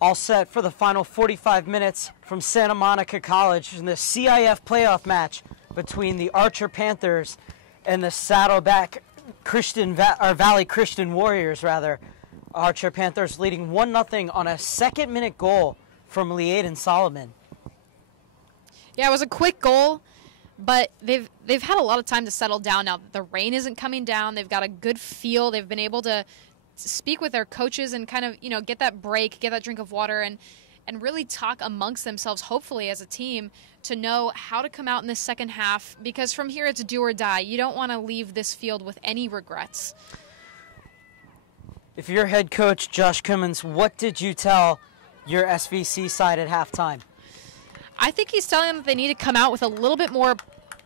All set for the final 45 minutes from Santa Monica College in the CIF playoff match between the Archer Panthers and the Saddleback Valley Christian Warriors, rather. Archer Panthers leading 1-0 on a second-minute goal from Liadan Soloman. Yeah, it was a quick goal, but they've had a lot of time to settle down now. The rain isn't coming down. They've got a good feel. They've been able to speak with their coaches and kind of, get that break, get that drink of water, and really talk amongst themselves, hopefully, as a team, to know how to come out in this second half, because from here it's do or die. You don't want to leave this field with any regrets. If you're head coach Josh Cummins, what did you tell your SVC side at halftime? I think he's telling them that they need to come out with a little bit more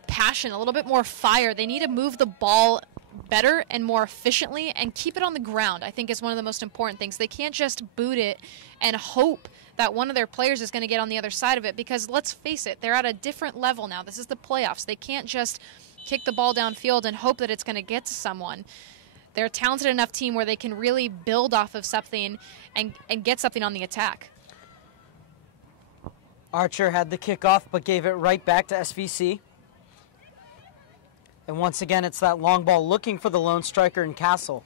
passion, a little bit more fire. They need to move the ball better and more efficiently and keep it on the ground, I think, is one of the most important things. They can't just boot it and hope that one of their players is going to get on the other side of it, because let's face it, they're at a different level now. This is the playoffs. They can't just kick the ball downfield and hope that it's going to get to someone. They're a talented enough team where they can really build off of something and get something on the attack. Archer had the kickoff but gave it right back to SVC. And once again, it's that long ball looking for the lone striker in Castle.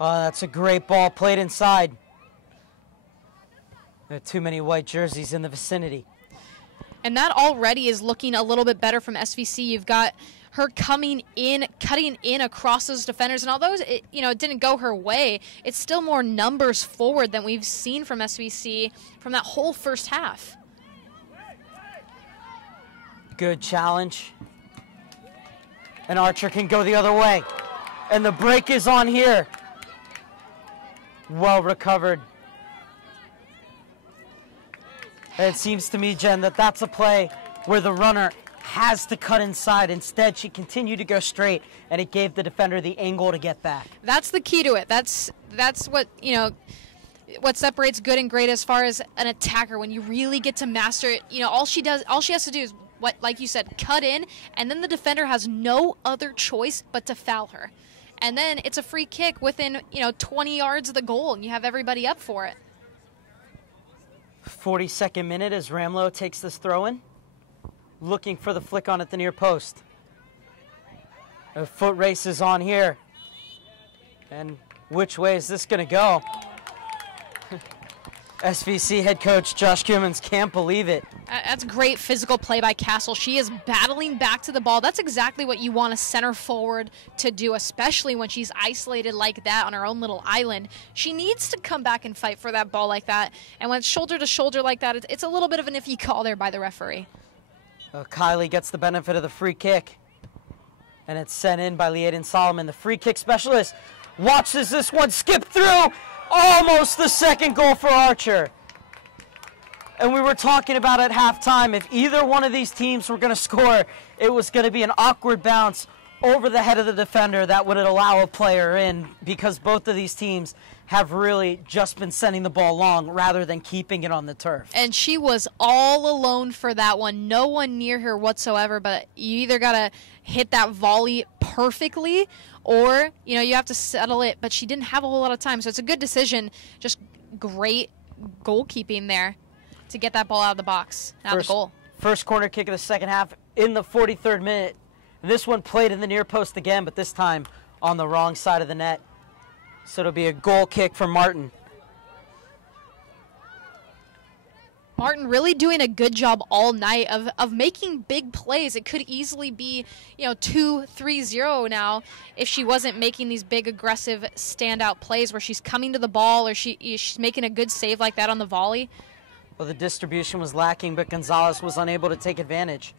Oh, that's a great ball played inside. There are too many white jerseys in the vicinity. And that already is looking a little bit better from SVC. You've got her coming in, cutting in across those defenders. And although it didn't go her way, it's still more numbers forward than we've seen from SVC from that whole first half. Good challenge. And Archer can go the other way. And the break is on here. Well recovered. And it seems to me, Jen, that that's a play where the runner has to cut inside. Instead, she continued to go straight, and it gave the defender the angle to get back. That's the key to it. That's what, what separates good and great as far as an attacker. When you really get to master it, all she has to do is, like you said, cut in, and then the defender has no other choice but to foul her. And then it's a free kick within, 20 yards of the goal, and you have everybody up for it. 42nd minute as Ramlo takes this throw in, looking for the flick on at the near post. A foot race is on here. And which way is this going to go? SVC head coach Josh Cummins can't believe it. That's great physical play by Castle. She is battling back to the ball. That's exactly what you want a center forward to do, especially when she's isolated like that on her own little island. She needs to come back and fight for that ball like that. And when it's shoulder to shoulder like that, it's a little bit of an iffy call there by the referee. Kylie gets the benefit of the free kick. And it's sent in by Liadan Soloman, the free kick specialist. Watches this one skip through. Almost the second goal for Archer. And we were talking about at halftime, if either one of these teams were going to score, it was going to be an awkward bounce over the head of the defender that would allow a player in, because both of these teams have really just been sending the ball long rather than keeping it on the turf. And she was all alone for that one. No one near her whatsoever, but you either got to hit that volley perfectly or, you have to settle it, but she didn't have a whole lot of time. So it's a good decision. Just great goalkeeping there to get that ball out of the box. Now the goal. First corner kick of the second half in the 43rd minute. This one played in the near post again, but this time on the wrong side of the net. So it'll be a goal kick for Martin. Martin really doing a good job all night of making big plays. It could easily be, 2-3-0 now if she wasn't making these big, aggressive, standout plays where she's coming to the ball or she's making a good save like that on the volley. Well, the distribution was lacking, but Gonzales was unable to take advantage.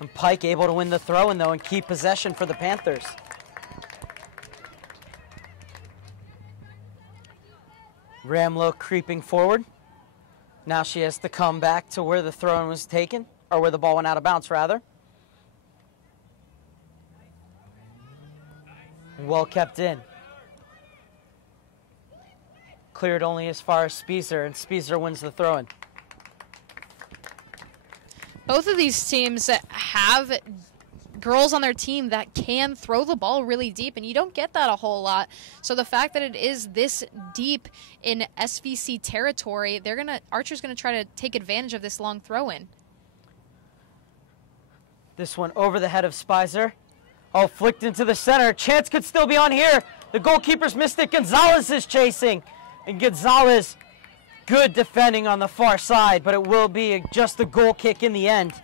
And Pike able to win the throw-in, though, and keep possession for the Panthers. Ramlo creeping forward. Now she has to come back to where the throw-in was taken, or where the ball went out of bounds, rather. Well kept in. Cleared only as far as Speiser, and Speiser wins the throw-in. Both of these teams have girls on their team that can throw the ball really deep, and you don't get that a whole lot. So the fact that it is this deep in SVC territory, Archer's gonna try to take advantage of this long throw-in. This one over the head of Speiser. Oh, flicked into the center. Chance could still be on here. The goalkeeper's missed it. Gonzales is chasing. And Gonzales, good defending on the far side, but it will be just a goal kick in the end.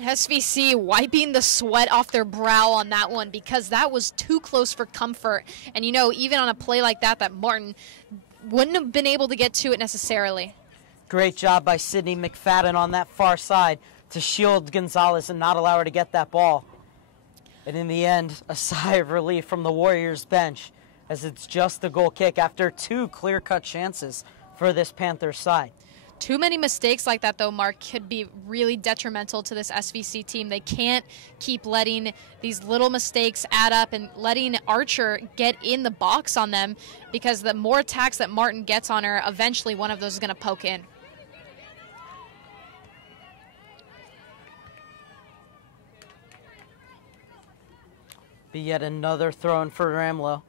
SVC wiping the sweat off their brow on that one because that was too close for comfort. And, you know, even on a play like that Martin wouldn't have been able to get to it necessarily. Great job by Sydney McFadden on that far side to shield Gonzales and not allow her to get that ball. And in the end, a sigh of relief from the Warriors bench as it's just a goal kick after 2 clear-cut chances for this Panthers side. Too many mistakes like that, though, Mark, could be really detrimental to this SVC team. They can't keep letting these little mistakes add up and letting Archer get in the box on them, because the more attacks that Martin gets on her, eventually one of those is going to poke in. Be yet another throw-in for Ramlo.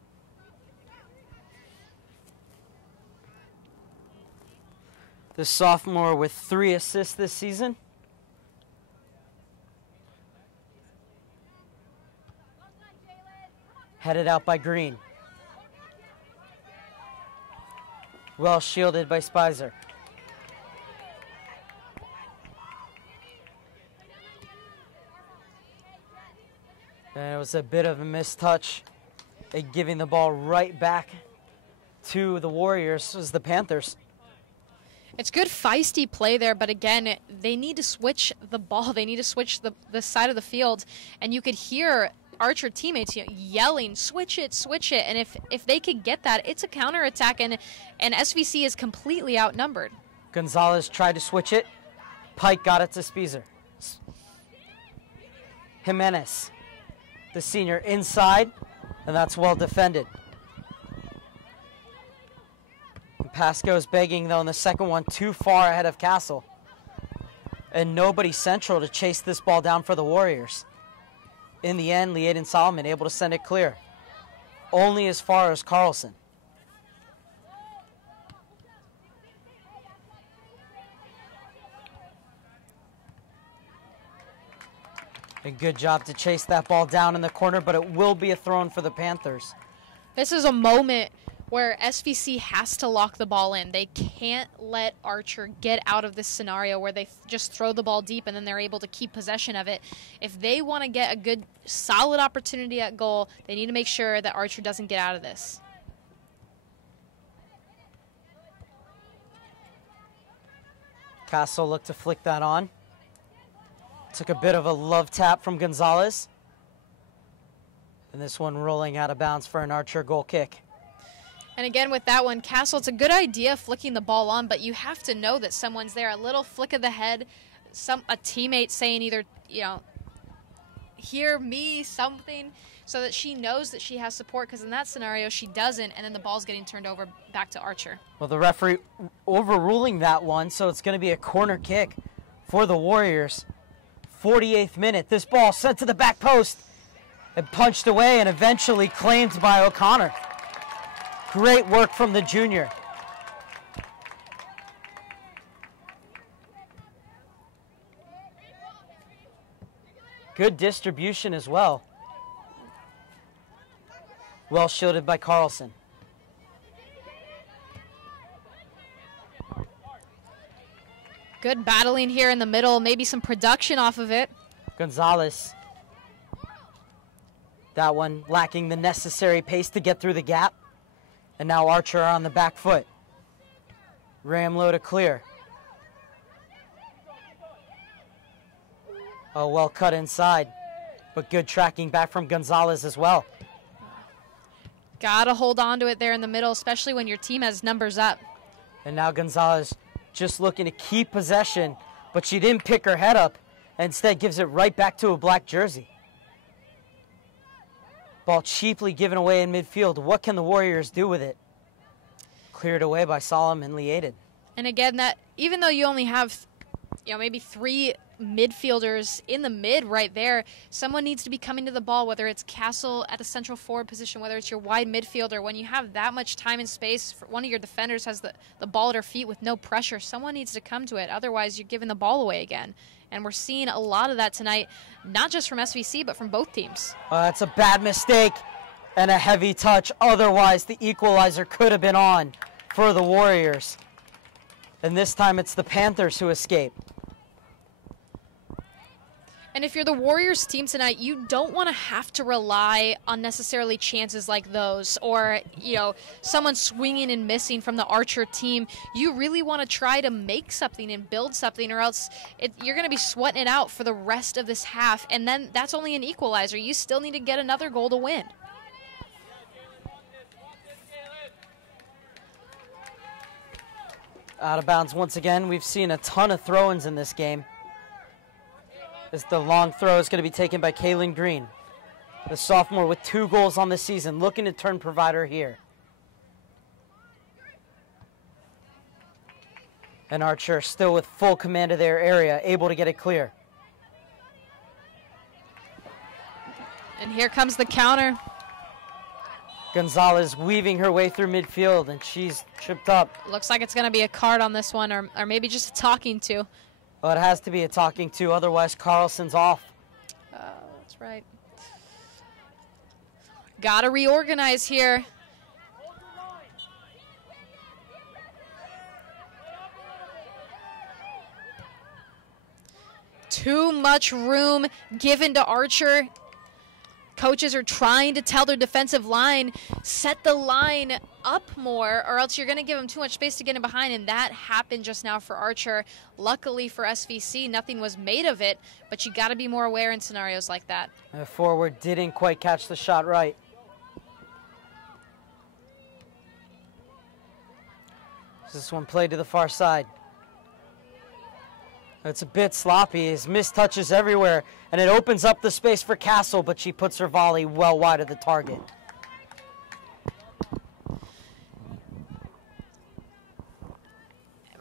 The sophomore with 3 assists this season. Headed out by Green. Well shielded by Speiser. And it was a bit of a mistouch, giving the ball right back to the Warriors as the Panthers. It's good feisty play there, but again, they need to switch the ball. They need to switch the side of the field, and you could hear Archer teammates yelling, switch it, and if they could get that, it's a counterattack, and SVC is completely outnumbered. Gonzales tried to switch it. Pike got it to Speiser. Jimenez, the senior, inside, and that's well defended. Pasco's begging, though, in the second one, too far ahead of Castle. And nobody central to chase this ball down for the Warriors. In the end, Liadan Soloman able to send it clear. Only as far as Carlson. A good job to chase that ball down in the corner, but it will be a throw-in for the Panthers. This is a moment where SVC has to lock the ball in. They can't let Archer get out of this scenario where they just throw the ball deep and then they're able to keep possession of it. If they want to get a good, solid opportunity at goal, they need to make sure that Archer doesn't get out of this. Castle looked to flick that on. Took a bit of a love tap from Gonzales. And this one rolling out of bounds for an Archer goal kick. And again, with that one, Castle, it's a good idea flicking the ball on, but you have to know that someone's there. A little flick of the head, a teammate saying either, hear me, something, so that she knows that she has support, because in that scenario, she doesn't, and then the ball's getting turned over back to Archer. Well, the referee overruling that one, so it's going to be a corner kick for the Warriors. 48th minute. This ball sent to the back post and punched away and eventually claimed by O'Connor. Great work from the junior. Good distribution as well. Well shielded by Carlson. Good battling here in the middle, maybe some production off of it. Gonzales. That one lacking the necessary pace to get through the gap. And now Archer on the back foot. Ramlo to clear. Oh, well cut inside. But good tracking back from Gonzales as well. Gotta hold on to it there in the middle, especially when your team has numbers up. And now Gonzales just looking to keep possession, but she didn't pick her head up. Instead gives it right back to a black jersey. Ball cheaply given away in midfield. What can the Warriors do with it? Cleared away by Soloman Liadan. And again, that even though you only have, maybe 3 midfielders in the mid right there. Someone needs to be coming to the ball, whether it's Castle at the central forward position, whether it's your wide midfielder. When you have that much time and space, one of your defenders has the ball at her feet with no pressure, someone needs to come to it. Otherwise, you're giving the ball away again. And we're seeing a lot of that tonight, not just from SVC, but from both teams. That's a bad mistake and a heavy touch. Otherwise, the equalizer could have been on for the Warriors. And this time, it's the Panthers who escape. And if you're the Warriors team tonight, you don't want to have to rely on necessarily chances like those or, someone swinging and missing from the Archer team. You really want to try to make something and build something, or else you're going to be sweating it out for the rest of this half. And then that's only an equalizer. You still need to get another goal to win. Out of bounds once again. We've seen a ton of throw-ins in this game. As the long throw is going to be taken by Kaylin Green, the sophomore with 2 goals on the season, looking to turn provider here. And Archer still with full command of their area, able to get it clear. And here comes the counter. Gonzalez weaving her way through midfield, and she's tripped up. Looks like it's going to be a card on this one, or maybe just a talking to. Well, it has to be a talking to, otherwise Carlson's off. That's right. Got to reorganize here. Too much room given to Archer. Coaches are trying to tell their defensive line, set the line up more, or else you're going to give them too much space to get in behind, and that happened just now for Archer. Luckily for SVC, nothing was made of it, but you got to be more aware in scenarios like that. The forward didn't quite catch the shot right. This one played to the far side. It's a bit sloppy. His missed touches everywhere, and it opens up the space for Castle, but she puts her volley well wide of the target.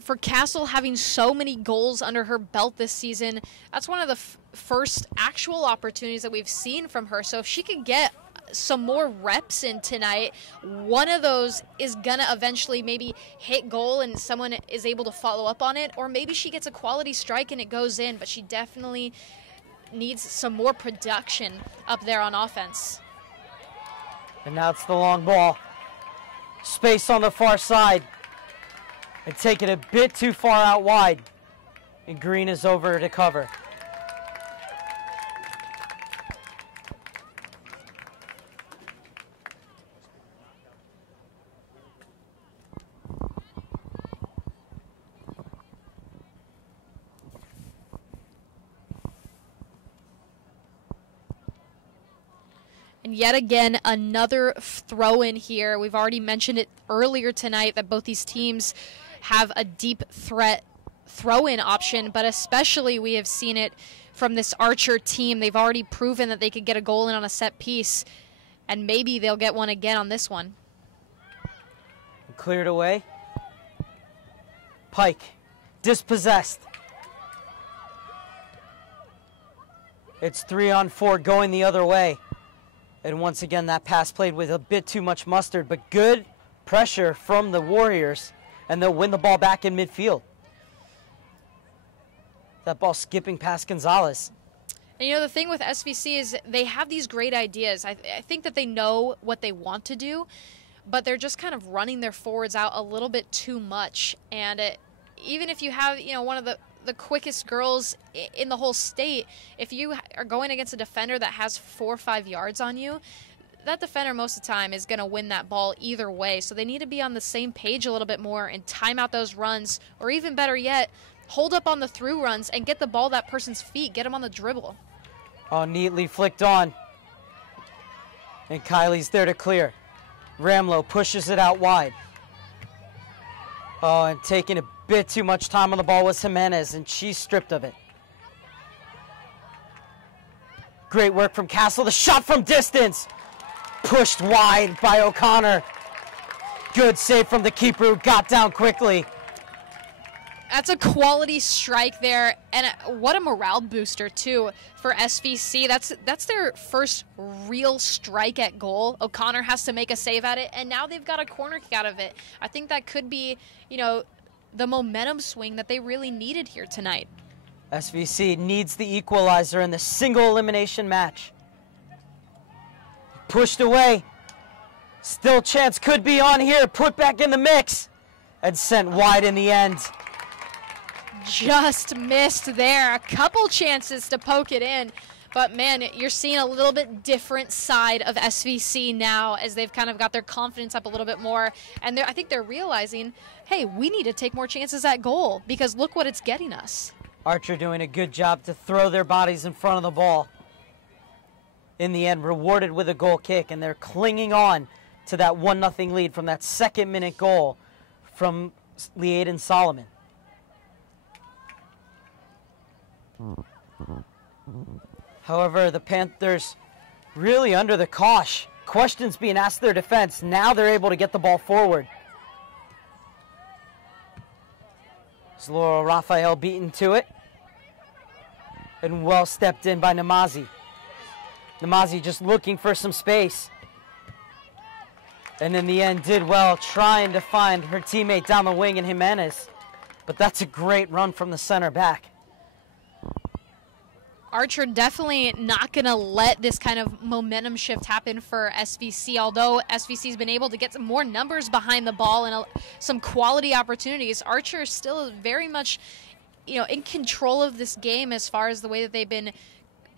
For Castle having so many goals under her belt this season, that's one of the first actual opportunities that we've seen from her. So if she could get some more reps in tonight, one of those is gonna eventually maybe hit goal and someone is able to follow up on it, or maybe she gets a quality strike and it goes in, but she definitely needs some more production up there on offense. And now it's the long ball. Space on the far side. And take it a bit too far out wide. And Green is over to cover. And yet again, another throw-in here. We've already mentioned it earlier tonight that both these teams have a deep threat throw-in option, but especially we have seen it from this Archer team. They've already proven that they could get a goal in on a set piece, and maybe they'll get one again on this one. Cleared away. Pike, dispossessed. It's 3-on-4 going the other way. And once again, that pass played with a bit too much mustard, but good pressure from the Warriors, and they'll win the ball back in midfield. That ball skipping past Gonzalez. And the thing with SVC is they have these great ideas. I think that they know what they want to do, but they're just kind of running their forwards out a little bit too much. And even if you have, one of the quickest girls in the whole state, if you are going against a defender that has 4 or 5 yards on you, that defender most of the time is going to win that ball either way. So they need to be on the same page a little bit more and time out those runs, or even better yet, hold up on the through runs and get the ball that person's feet, get them on the dribble. Oh, neatly flicked on. And Kylie's there to clear. Ramlo pushes it out wide. Oh, and taking a bit too much time on the ball was Jimenez, and she's stripped of it. Great work from Castle. The shot from distance. Pushed wide by O'Connor. Good save from the keeper who got down quickly. That's a quality strike there, and what a morale booster too for SVC. That's their first real strike at goal. O'Connor has to make a save at it, and now they've got a corner kick out of it. I think that could be, you know, the momentum swing that they really needed here tonight. SVC needs the equalizer in the single elimination match. Pushed away. Still chance could be on here. Put back in the mix and sent wide in the end. Just missed there. A couple chances to poke it in. But, man, you're seeing a little bit different side of SVC now as they've kind of got their confidence up a little bit more. And I think they're realizing, hey, we need to take more chances at goal because look what it's getting us. Archer doing a good job to throw their bodies in front of the ball. In the end, rewarded with a goal kick, and they're clinging on to that 1-0 lead from that second-minute goal from Liadan Soloman. However, the Panthers really under the cosh. Questions being asked their defense. Now they're able to get the ball forward. It's Laurel Raphael beaten to it. And well stepped in by Namazie. Namazie just looking for some space. And in the end did well trying to find her teammate down the wing in Jimenez. But that's a great run from the center back. Archer definitely not going to let this kind of momentum shift happen for SVC, although SVC's been able to get some more numbers behind the ball and some quality opportunities. Archer is still very much, you know, in control of this game as far as the way that they've been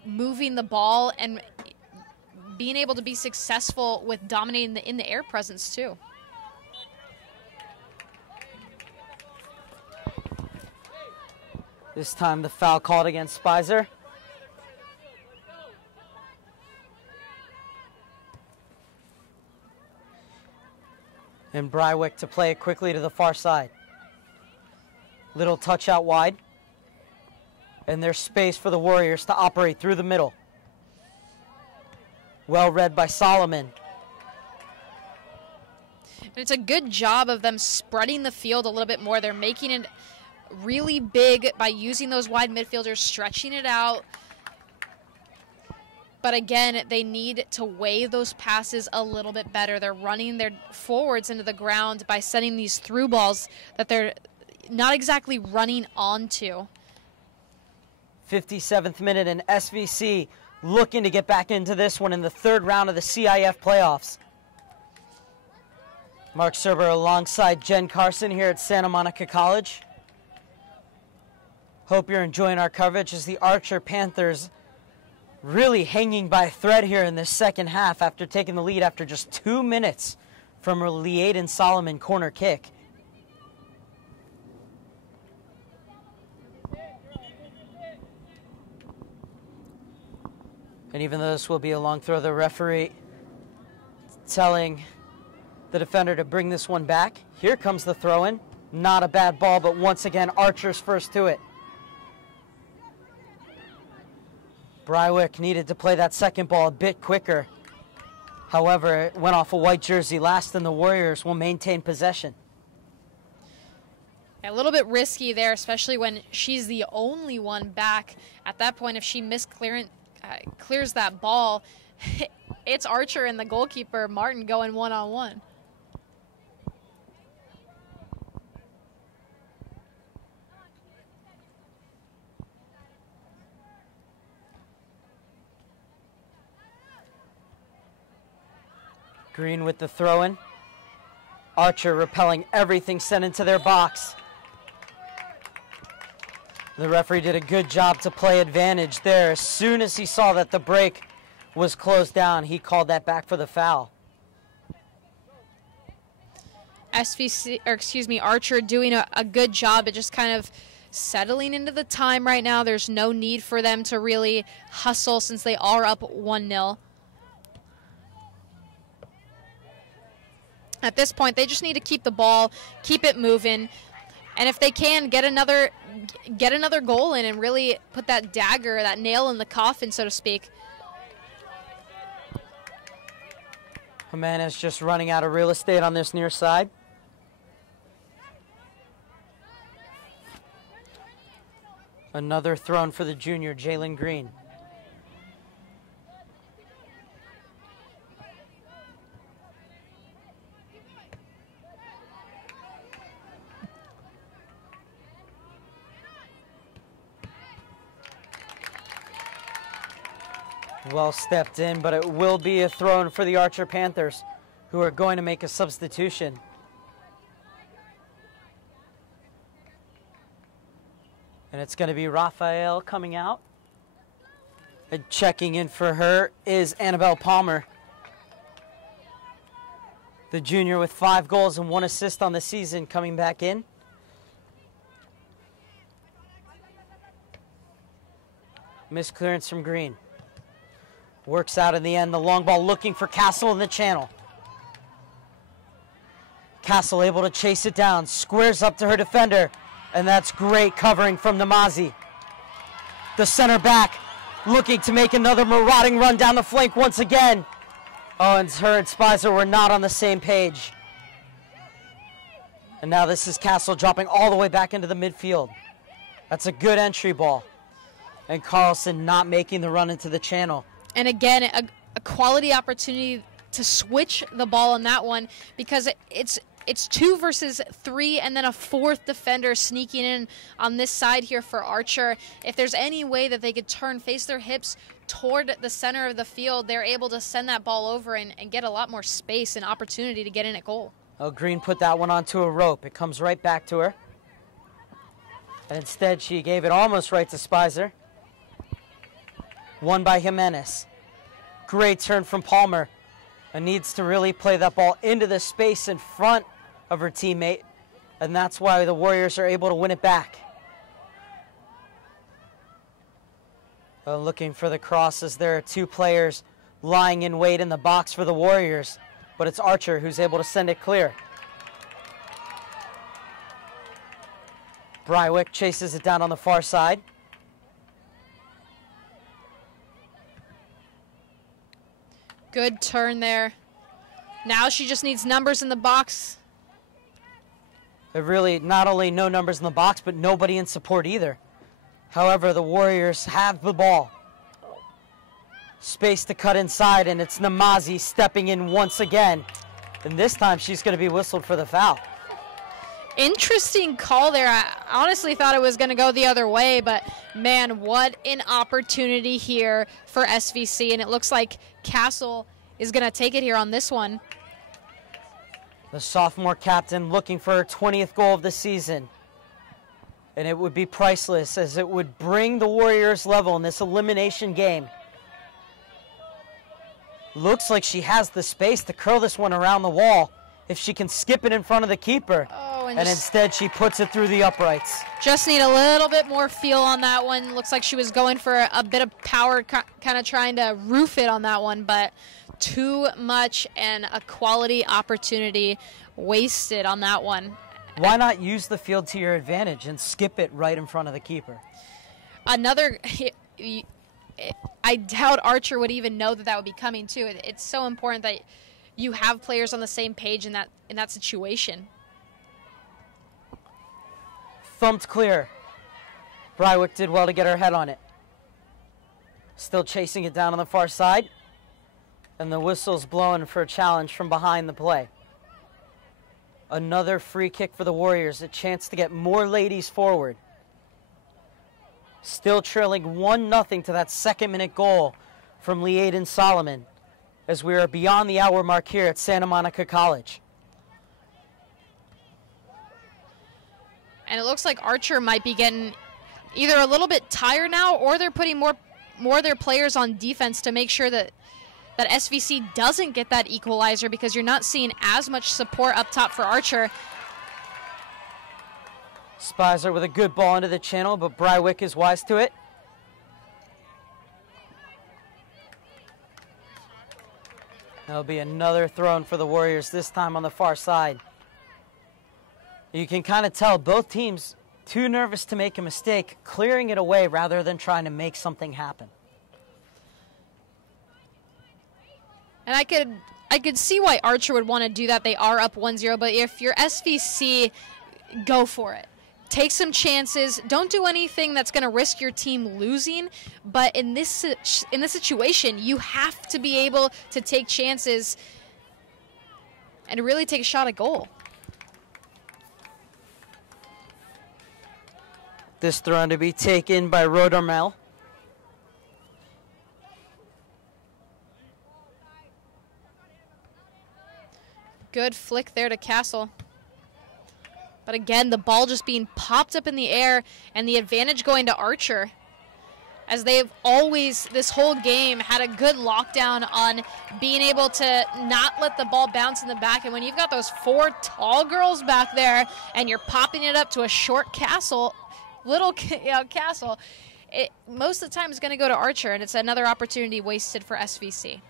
moving the ball and being able to be successful with dominating the in-the-air presence too. This time the foul called against Speiser. And Brywick to play it quickly to the far side. Little touch out wide. And there's space for the Warriors to operate through the middle. Well read by Solomon. And it's a good job of them spreading the field a little bit more. They're making it really big by using those wide midfielders, stretching it out. But again, they need to weigh those passes a little bit better. They're running their forwards into the ground by setting these through balls that they're not exactly running onto. 57th minute, and SVC looking to get back into this one in the third round of the CIF playoffs. Mark Serber alongside Jen Carson here at Santa Monica College. Hope you're enjoying our coverage as the Archer Panthers really hanging by a thread here in this second half after taking the lead after just 2 minutes from a Liadan Soloman corner kick. And even though this will be a long throw, the referee telling the defender to bring this one back. Here comes the throw-in. Not a bad ball, but once again, Archer's first to it. Brywick needed to play that second ball a bit quicker. However, it went off a white jersey last, and the Warriors will maintain possession. A little bit risky there, especially when she's the only one back. At that point, if she clears that ball, it's Archer and the goalkeeper, Martin, going one-on-one. Green with the throw-in. Archer repelling everything sent into their box. The referee did a good job to play advantage there. As soon as he saw that the break was closed down, he called that back for the foul. Archer doing a good job at just kind of settling into the time right now. There's no need for them to really hustle since they are up 1-0. At this point, they just need to keep the ball, keep it moving, and if they can, get another goal in and really put that dagger, that nail in the coffin, so to speak. Jimenez just running out of real estate on this near side. Another thrown for the junior, Jalen Green. Well stepped in, but it will be a thrown for the Archer Panthers, who are going to make a substitution. And it's going to be Raphael coming out. And checking in for her is Anabel Palmer, the junior with 5 goals and 1 assist on the season, coming back in. Missed clearance from Green. Works out in the end. The long ball looking for Castle in the channel. Castle able to chase it down. Squares up to her defender. And that's great covering from Namazie. The center back looking to make another marauding run down the flank once again. Oh, and her and Speiser were not on the same page. And now this is Castle dropping all the way back into the midfield. That's a good entry ball. And Carlson not making the run into the channel. And again, a quality opportunity to switch the ball on that one, because it's 2 versus 3 and then a 4th defender sneaking in on this side here for Archer. If there's any way that they could face their hips toward the center of the field, they're able to send that ball over and get a lot more space and opportunity to get in at goal. Oh, Green put that one onto a rope. It comes right back to her. And instead, she gave it almost right to Speiser. Won by Jimenez. Great turn from Palmer. And needs to really play that ball into the space in front of her teammate. And that's why the Warriors are able to win it back. Looking for the crosses. There are 2 players lying in wait in the box for the Warriors. But it's Archer who's able to send it clear. Brywick chases it down on the far side. Good turn there. Now she just needs numbers in the box. Really, not only no numbers in the box, but nobody in support either. However, the Warriors have the ball. Space to cut inside, and it's Namazie stepping in once again. And this time she's going to be whistled for the foul. Interesting call there. I honestly thought it was going to go the other way, but man, what an opportunity here for SVC. And it looks like Castle is going to take it here on this one. The sophomore captain looking for her 20th goal of the season. And it would be priceless, as it would bring the Warriors level in this elimination game. Looks like she has the space to curl this one around the wall if she can skip it in front of the keeper. Oh, and instead she puts it through the uprights. Just need a little bit more feel on that one. Looks like she was going for a bit of power, kind of trying to roof it on that one, but too much, and a quality opportunity wasted on that one. Why not use the field to your advantage and skip it right in front of the keeper? I doubt Archer would even know that would be coming too. It's so important that you have players on the same page in that situation. Thumped clear. Brywick did well to get her head on it. Still chasing it down on the far side. And the whistle's blowing for a challenge from behind the play. Another free kick for the Warriors, a chance to get more ladies forward. Still trailing 1-0 to that second-minute goal from Liadan Soloman, as we are beyond the hour mark here at Santa Monica College. And it looks like Archer might be getting either a little bit tired now, or they're putting more of their players on defense to make sure that SVC doesn't get that equalizer, because you're not seeing as much support up top for Archer. Speiser with a good ball into the channel, but Brywick is wise to it. There'll be another throw-in for the Warriors, this time on the far side. You can kind of tell both teams too nervous to make a mistake, clearing it away rather than trying to make something happen. And I could see why Archer would want to do that. They are up 1-0, but if you're SVC, go for it. take some chances. Don't do anything that's going to risk your team losing. But in this situation, you have to be able to take chances and really take a shot at goal. This throw to be taken by Rodarmel. Good flick there to Castle. But again, the ball just being popped up in the air and the advantage going to Archer. As they've always, this whole game, had a good lockdown on being able to not let the ball bounce in the back. And when you've got those 4 tall girls back there and you're popping it up to a short Castle, Castle, most of the time it's going to go to Archer, and it's another opportunity wasted for SVC.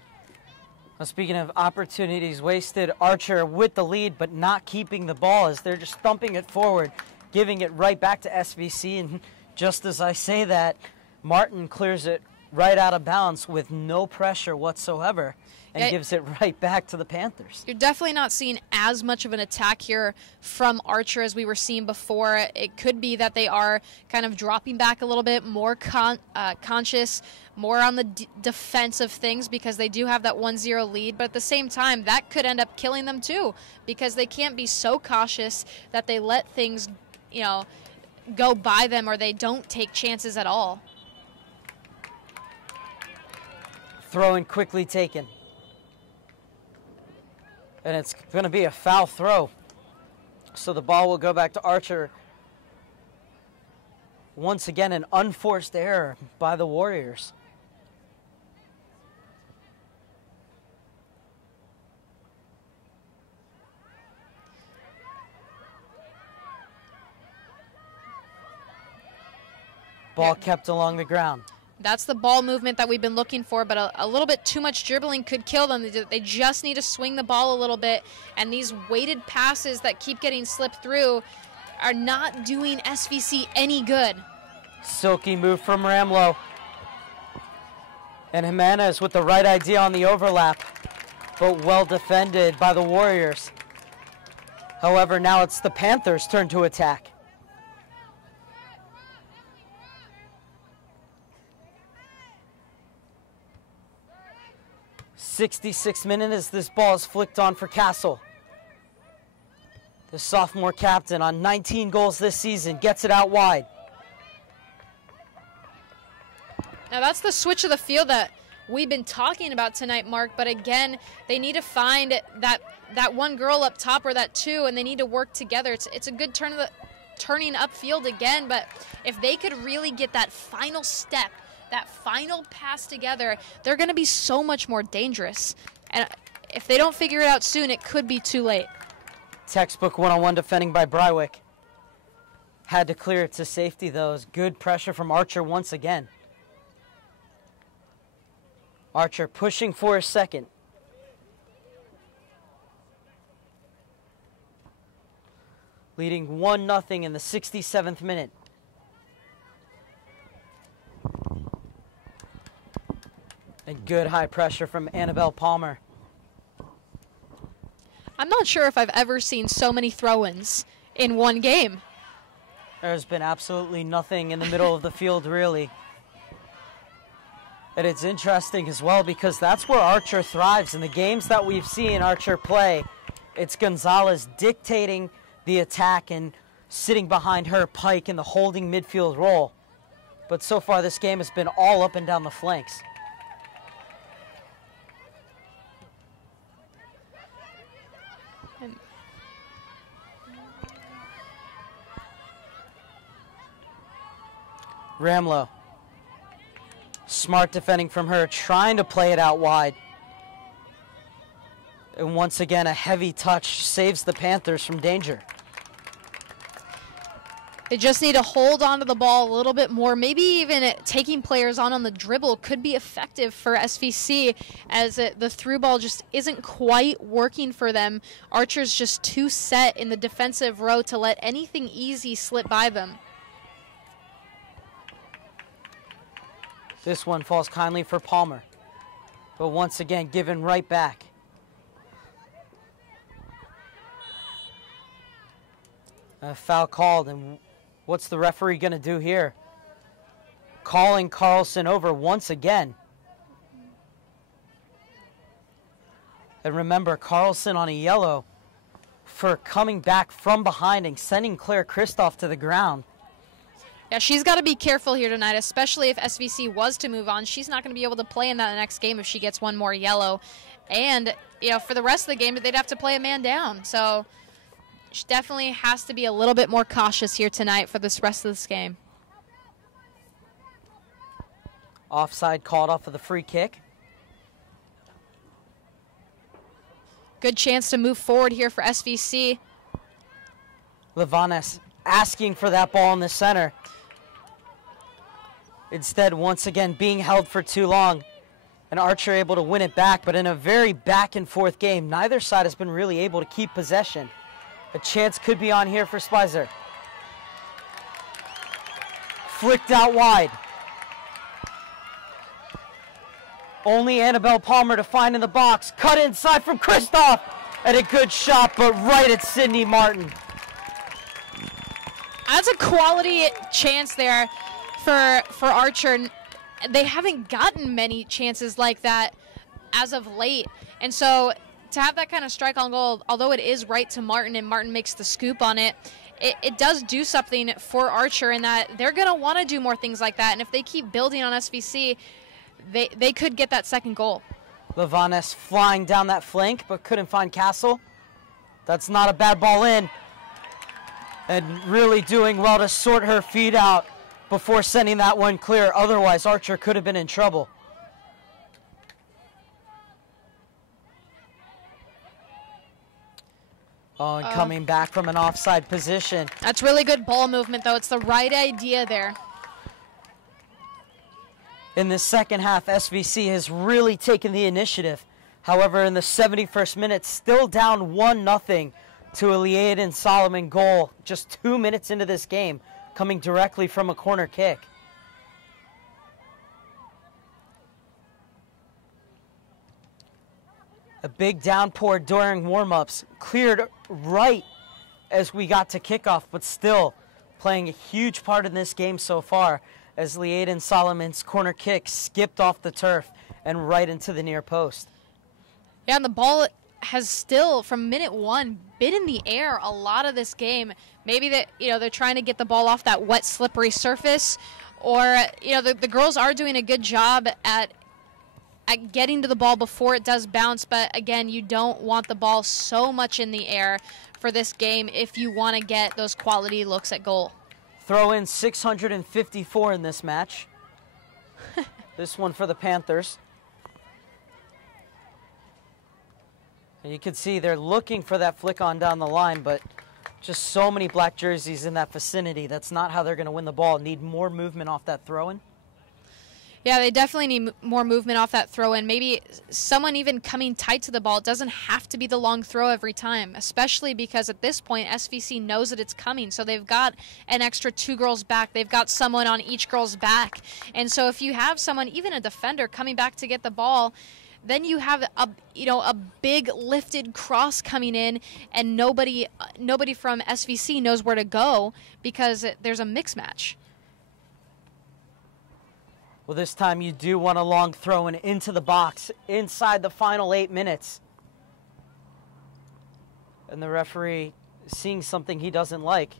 Well, speaking of opportunities wasted, Archer with the lead, but not keeping the ball as they're just thumping it forward, giving it right back to SVC. And just as I say that, Martin clears it right out of bounds with no pressure whatsoever and gives it right back to the Panthers. You're definitely not seeing as much of an attack here from Archer as we were seeing before. It could be that they are kind of dropping back a little bit, more conscious, more on the defense of things, because they do have that 1-0 lead. But at the same time, that could end up killing them too, because they can't be so cautious that they let things, go by them, or they don't take chances at all. Throw-in quickly taken. And it's going to be a foul throw. So the ball will go back to Archer. Once again, an unforced error by the Warriors. Ball kept along the ground. That's the ball movement that we've been looking for, but a little bit too much dribbling could kill them. They just need to swing the ball a little bit, and these weighted passes that keep getting slipped through are not doing SVC any good. Silky move from Ramlo. And Jimenez with the right idea on the overlap, but well defended by the Warriors. However, now it's the Panthers' turn to attack. '66th minute as this ball is flicked on for Castle. The sophomore captain on 19 goals this season gets it out wide. Now that's the switch of the field that we've been talking about tonight, Mark. But again, they need to find that one girl up top or that 2, and they need to work together. It's a good turning upfield again, but if they could really get that final step, that final pass together, they're going to be so much more dangerous. And if they don't figure it out soon, it could be too late. Textbook one-on-one defending by Brywick. Had to clear it to safety, though. Good pressure from Archer once again. Archer pushing for a second. Leading 1-0 in the 67th minute. And good high pressure from Anabel Palmer. I'm not sure if I've ever seen so many throw-ins in one game. There's been absolutely nothing in the middle of the field, really. And it's interesting as well because that's where Archer thrives. In the games that we've seen Archer play, it's Gonzales dictating the attack and sitting behind her, Pike, in the holding midfield role. But so far this game has been all up and down the flanks. Ramlo. Smart defending from her, trying to play it out wide. And once again, a heavy touch saves the Panthers from danger. They just need to hold on to the ball a little bit more. Maybe even taking players on the dribble could be effective for SVC, as the through ball just isn't quite working for them. Archer's just too set in the defensive row to let anything easy slip by them. This one falls kindly for Palmer, but once again given right back. A foul called, and What's the referee going to do here? Calling Carlson over once again. And remember, Carlson on a yellow for coming back from behind and sending Claire Kristof to the ground. Yeah, she's got to be careful here tonight, especially if SVC was to move on. She's not going to be able to play in that next game if she gets one more yellow. And, you know, for the rest of the game, they'd have to play a man down. So she definitely has to be a little bit more cautious here tonight for this rest of this game. Offside called off of the free kick. Good chance to move forward here for SVC. Levanes asking for that ball in the center. Instead, once again, being held for too long. And Archer able to win it back, but in a very back-and-forth game, neither side has been really able to keep possession. A chance could be on here for Speiser. Flicked out wide. Only Anabel Palmer to find in the box. Cut inside from Kristof. And a good shot, but right at Sydney Martin. That's a quality chance there for Archer. They haven't gotten many chances like that as of late. And so to have that kind of strike on goal, although it is right to Martin and Martin makes the scoop on it, it does do something for Archer in that they're going to want to do more things like that. And if they keep building on SVC, they could get that second goal. Levanes flying down that flank, but couldn't find Castle. That's not a bad ball in. And really doing well to sort her feet out before sending that one clear. Otherwise, Archer could have been in trouble. Oh, and coming back from an offside position. That's really good ball movement, though. It's the right idea there. In the second half, SVC has really taken the initiative. However, in the 71st minute, still down 1-0 to a Liadan Soloman goal just 2 minutes into this game, coming directly from a corner kick. A big downpour during warm-ups, cleared right as we got to kickoff, but still playing a huge part in this game so far, as Liadan Solomon's corner kick skipped off the turf and right into the near post. Yeah, and the ball has still, from minute one, been in the air a lot of this game. Maybe that, they're trying to get the ball off that wet, slippery surface, or the girls are doing a good job at getting to the ball before it does bounce. But again, you don't want the ball so much in the air for this game if you want to get those quality looks at goal. Throw in 654 in this match. This one for the Panthers. And you can see they're looking for that flick on down the line, but just so many black jerseys in that vicinity. That's not how they're going to win the ball. Need more movement off that throw-in. Yeah, they definitely need more movement off that throw-in. Maybe someone even coming tight to the ball. It doesn't have to be the long throw every time, especially because at this point, SVC knows that it's coming. So they've got an extra 2 girls back. They've got someone on each girl's back. And so if you have someone, even a defender, coming back to get the ball, then you have a big lifted cross coming in, and nobody from SVC knows where to go because there's a mix match. Well, this time you do want a long throw into the box inside the final 8 minutes. And the referee seeing something he doesn't like.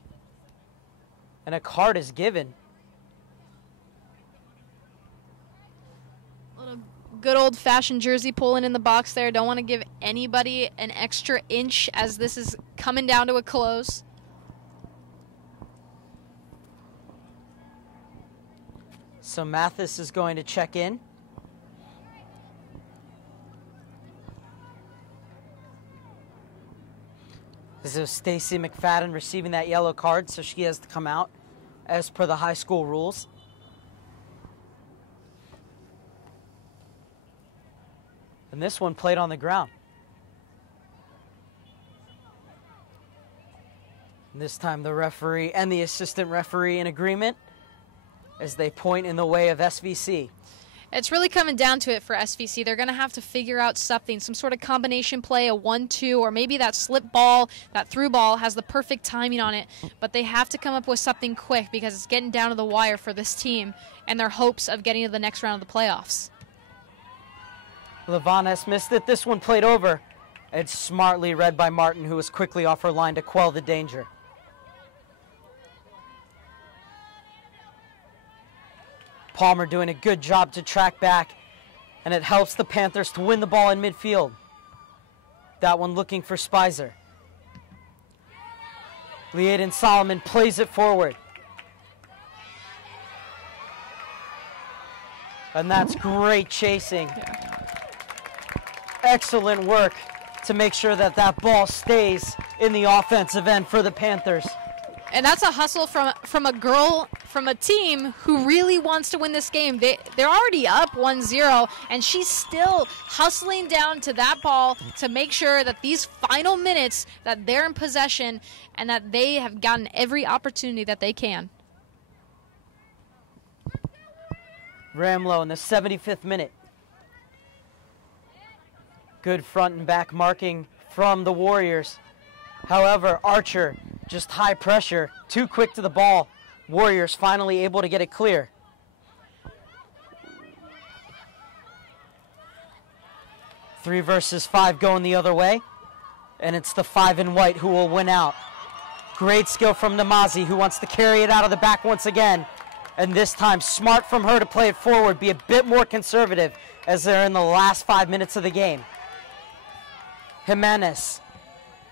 And a card is given. Little good old-fashioned jersey pulling in the box there. Don't want to give anybody an extra inch as this is coming down to a close. So Mathis is going to check in. This is Stacy McFadden receiving that yellow card, so she has to come out as per the high school rules. And this one played on the ground. And this time the referee and the assistant referee in agreement as they point in the way of SVC. It's really coming down to it for SVC. They're going to have to figure out something, some sort of combination play, a 1-2, or maybe that slip ball, that through ball has the perfect timing on it. But they have to come up with something quick because it's getting down to the wire for this team and their hopes of getting to the next round of the playoffs. Levanes missed it. This one played over. It's smartly read by Martin, who was quickly off her line to quell the danger. Palmer doing a good job to track back, and it helps the Panthers to win the ball in midfield. That one looking for Speiser. Liadan Soloman plays it forward. And that's great chasing. Excellent work to make sure that that ball stays in the offensive end for the Panthers. And that's a hustle from a girl, from a team who really wants to win this game. They're already up 1-0, and she's still hustling down to that ball to make sure that these final minutes that they're in possession and that they have gotten every opportunity that they can. Ramlo in the 75th minute. Good front and back marking from the Warriors. However, Archer, just high pressure, too quick to the ball. Warriors finally able to get it clear. Three versus five going the other way. And it's the 5 in white who will win out. Great skill from Namazie, who wants to carry it out of the back once again. And this time, smart from her to play it forward, be a bit more conservative as they're in the last 5 minutes of the game. Jimenez,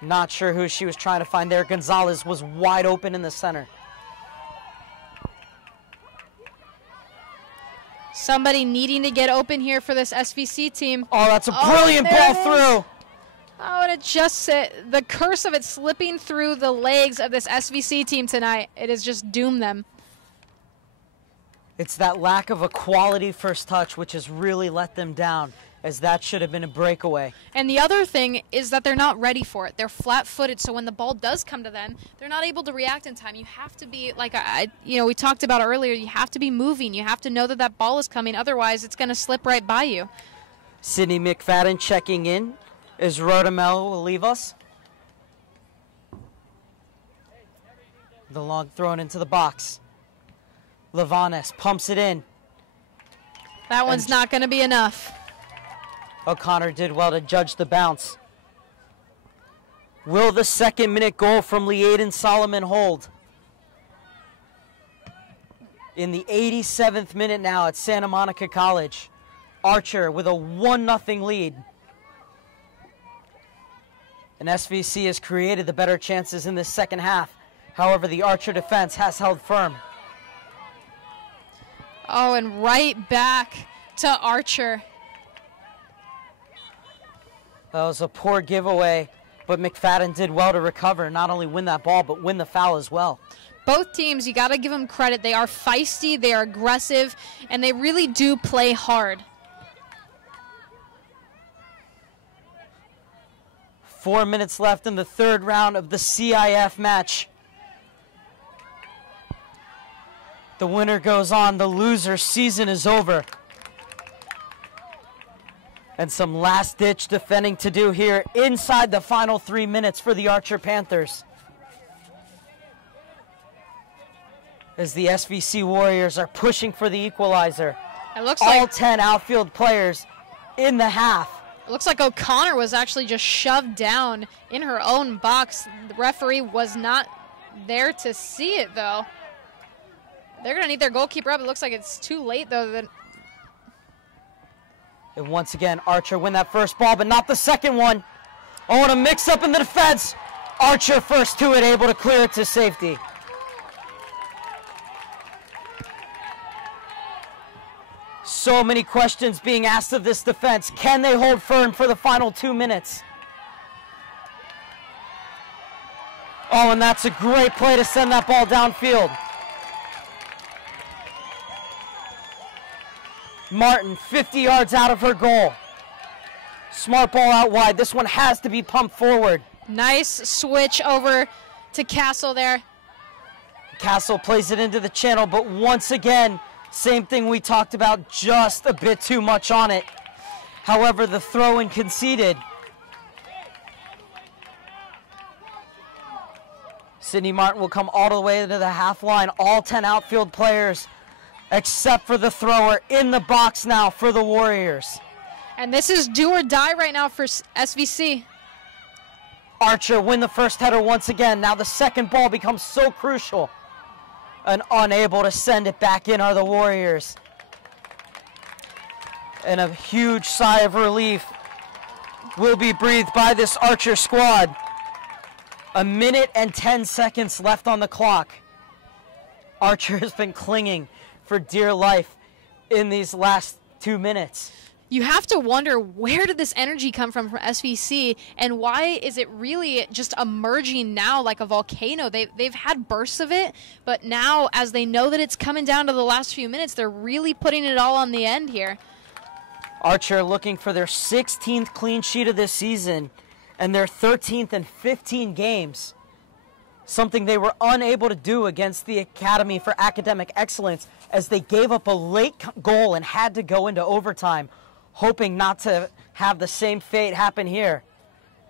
not sure who she was trying to find there. Gonzales was wide open in the center. Somebody needing to get open here for this SVC team. Oh, that's a brilliant ball through. Oh, and it just the curse of it slipping through the legs of this SVC team tonight. It has just doomed them. It's that lack of a quality first touch which has really let them down, as that should have been a breakaway. And the other thing is that they're not ready for it. They're flat-footed, so when the ball does come to them, they're not able to react in time. You have to be, like we talked about earlier, you have to be moving. You have to know that that ball is coming. Otherwise, it's going to slip right by you. Sydney McFadden checking in as Rodamel will leave us. The long thrown into the box. Levanes pumps it in. That one's not going to be enough. O'Connor did well to judge the bounce. Will the second-minute goal from Liadan Soloman hold? In the 87th minute now at Santa Monica College, Archer with a 1-0 lead. And SVC has created the better chances in the second half. However, the Archer defense has held firm. Oh, and right back to Archer. That was a poor giveaway, but McFadden did well to recover, not only win that ball, but win the foul as well. Both teams, you got to give them credit. They are feisty, they are aggressive, and they really do play hard. 4 minutes left in the third round of the CIF match. The winner goes on, the loser season is over. And some last-ditch defending to do here inside the final 3 minutes for the Archer Panthers. As the SVC Warriors are pushing for the equalizer. It looks all like 10 outfield players in the half. It looks like O'Connor was actually just shoved down in her own box. The referee was not there to see it, though. They're going to need their goalkeeper up. It looks like it's too late, though. And once again, Archer win that first ball, but not the second one. Oh, and a mix-up in the defense. Archer first to it, able to clear it to safety. So many questions being asked of this defense. Can they hold firm for the final 2 minutes? Oh, and that's a great play to send that ball downfield. Martin, 50 yards out of her goal. Smart ball out wide. This one has to be pumped forward. Nice switch over to Castle there. Castle plays it into the channel, but once again, Same thing we talked about, just a bit too much on it. However, the throw-in conceded. Sydney Martin will come all the way to the half line. All 10 outfield players, except for the thrower, in the box now for the Warriors. And this is do or die right now for SVC. Archer win the first header once again. Now the second ball becomes so crucial. And unable to send it back in are the Warriors. And a huge sigh of relief will be breathed by this Archer squad. 1 minute and 10 seconds left on the clock. Archer has been clinging for dear life in these last 2 minutes. You have to wonder, where did this energy come from SVC, and why is it really just emerging now like a volcano? They've had bursts of it, but now as they know that it's coming down to the last few minutes, they're really putting it all on the end here. Archer looking for their 16th clean sheet of this season and their 13th in 15 games. Something they were unable to do against the Academy for Academic Excellence, as they gave up a late goal and had to go into overtime, hoping not to have the same fate happen here,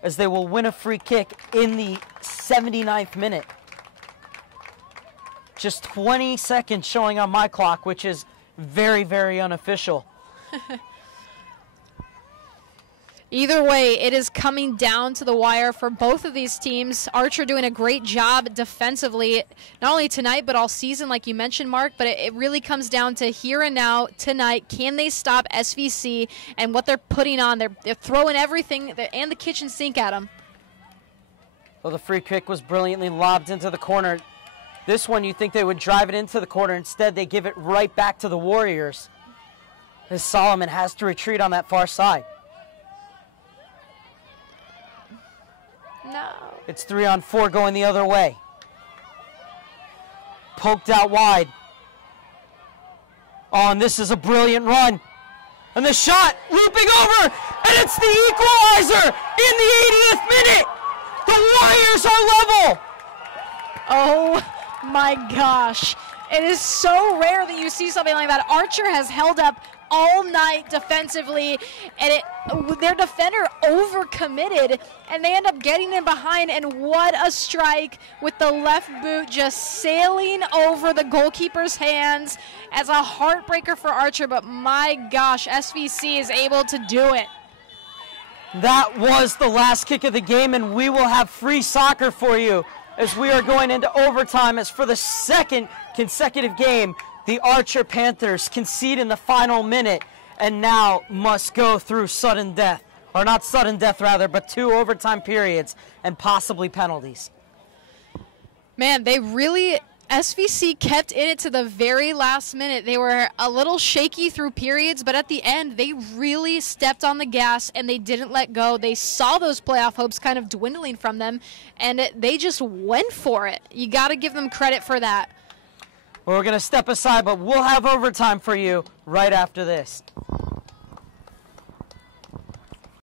as they will win a free kick in the 79th minute. Just 20 seconds showing on my clock, which is very, very unofficial. Either way, it is coming down to the wire for both of these teams. Archer doing a great job defensively, not only tonight, but all season, like you mentioned, Mark. But it really comes down to here and now, tonight. Can they stop SVC and what they're putting on? They're throwing everything and the kitchen sink at them. Well, the free kick was brilliantly lobbed into the corner. This one, you think they would drive it into the corner. Instead, they give it right back to the Warriors, as Solomon has to retreat on that far side. No. It's 3-on-4 going the other way. Poked out wide. Oh, and this is a brilliant run. And the shot looping over, and it's the equalizer in the 80th minute. The Warriors are level. Oh my gosh. It is so rare that you see something like that. Archer has held up all night defensively, and their defender overcommitted, and they end up getting in behind, and what a strike with the left boot just sailing over the goalkeeper's hands as a heartbreaker for Archer. But my gosh, SVC is able to do it. That was the last kick of the game, and we will have free soccer for you as we are going into overtime, as for the second consecutive game, the Archer Panthers concede in the final minute and now must go through sudden death. Or not sudden death, rather, but 2 overtime periods and possibly penalties. Man, SVC kept in it to the very last minute. They were a little shaky through periods, but at the end, they really stepped on the gas and they didn't let go. They saw those playoff hopes kind of dwindling from them, and they just went for it. You got to give them credit for that. Well, we're going to step aside, but we'll have overtime for you right after this.